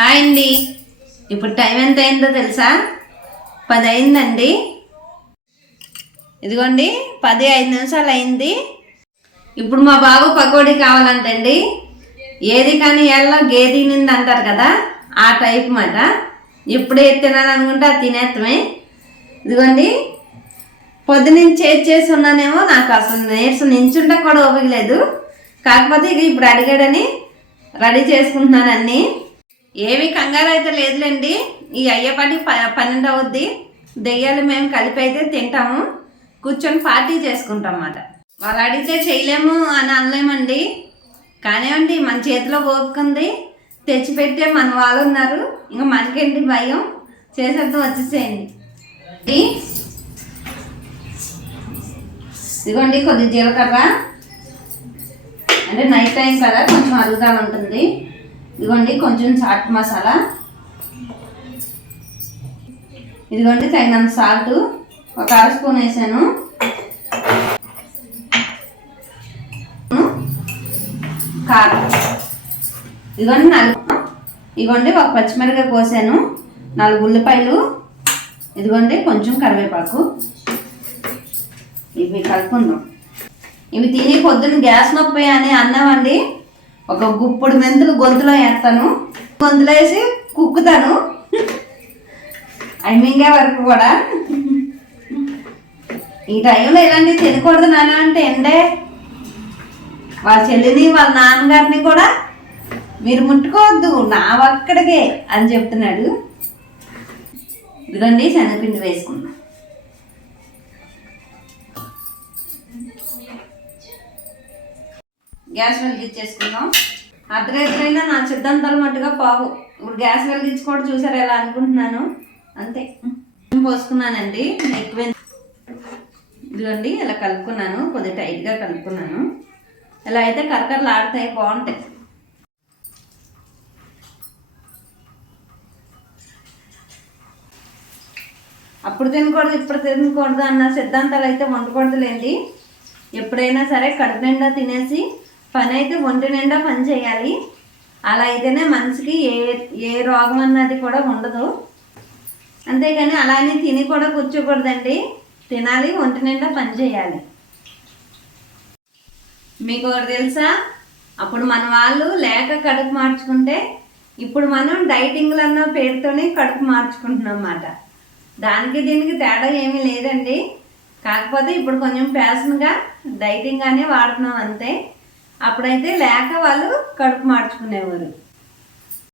Hi అండి. ఇప్పుడు time ఎంత అయిందో తెలుసా? 10 అయిందండి. ఇదిగోండి 10:05 అయింది. ఇప్పుడు మా బాబు పకోడీ కావాలంటండి. ఏది కానీ ఎల్లో గేది నింది అంటారు కదా, ఆ టైప్ మాట. ఇప్పుడే తినాలనుకుంటే అది తినేత్తమే. ఇదిగోండి పొద్దునుంచి చేసి ఉన్నానేమో, నాకు అసలు నీరసం నించుంటే కూడా ఓపికలేదు. కాకపోతే ఇక ఇప్పుడు అడిగాడని రెడీ చేసుకుంటున్నాను అన్నీ. ఏమి కంగారు అయితే లేదులేండి. ఈ అయ్యేపాటి 12 అవుద్ది. దెయ్యాలు మేము కలిపి అయితే తింటాము, కూర్చొని పార్టీ చేసుకుంటాం అన్నమాట. వాళ్ళు అడిగితే చేయలేము అని అనలేమండి. కానివ్వండి, మన చేతిలో ఓపుకుంది, తెచ్చిపెట్టే మన వాళ్ళు ఉన్నారు. ఇంకా మనకేంటి భయం, చేసేద్దాం, వచ్చేసేయండి. ఇదిగోండి కొద్ది జీలకర్ర, అంటే నైట్ టైం కదా కొంచెం అరుగుదల ఉంటుంది. ఇదిగోండి కొంచెం చాట్ మసాలా, ఇదిగోండి తగినంత సాల్ట్, ఒక 1/2 స్పూన్ వేసాను. కారం, ఇదిగోండి ఒక పచ్చిమిరపకాయ కోసాను, 4 ఉల్లిపాయలు, ఇదిగోండి కొంచెం కరివేపాకు. ఇవి కలుపుకుందాం. ఇవి తిని పొద్దున్న గ్యాస్ నొప్పి అని అన్నామండి. ఒక గుప్పుడు మెంతులు గొంతులో వేస్తాను, గొంతులో వేసి కుక్కుతాను అవి మింగే వరకు కూడా. ఈ టైంలో ఇలాంటివి తినకూడదు నాన్న అంటే ఎండే వాళ్ళ చెల్లిని వాళ్ళ నాన్నగారిని కూడా మీరు ముట్టుకోవద్దు, నా ఒక్కడికే అని చెప్తున్నాడు. ఇదిగోండి శనగపిండి వేసుకున్నాం. గ్యాస్ వెలిగించేసుకుందాం. అర్ధరాత్రైనా నా సిద్ధాంతాలు మట్టుగా పావు. ఇప్పుడు గ్యాస్ వెలిగించుకోవడం చూసారు ఎలా అనుకుంటున్నాను, అంతే. పోసుకున్నానండి ఎక్కువ. ఇదిగోండి ఇలా కలుపుకున్నాను, కొద్దిగా టైట్గా కలుపుకున్నాను. ఇలా అయితే కరకరలు ఆడతాయి, బాగుంటాయి. అప్పుడు తినకూడదు ఇప్పుడు తినకూడదు అన్న సిద్ధాంతాలు అయితే ఉండకూడదులేండి. ఎప్పుడైనా సరే కడుపు నిండా తినేసి పని అయితే ఒంటి నిండా పని చేయాలి. అలా అయితేనే మనిషికి ఏ రోగం అన్నది కూడా ఉండదు. అంతేగాని అలానే తిని కూడా కూర్చోకూడదండి. తినాలి, ఒంటి నిండా పని చేయాలి. మీకు ఒకటి తెలుసా, అప్పుడు మన వాళ్ళు లేక కడుపు మార్చుకుంటే, ఇప్పుడు మనం డైటింగ్లు అన్న పేరుతోనే కడుపు మార్చుకుంటున్నాం అన్నమాట. దానికి దీనికి తేడా ఏమీ లేదండి. కాకపోతే ఇప్పుడు కొంచెం ఫ్యాషన్గా డైటింగ్ అనే వాడుతున్నాం అంతే. అప్పుడైతే లేక వాళ్ళు కడుపు మార్చుకునేవారు.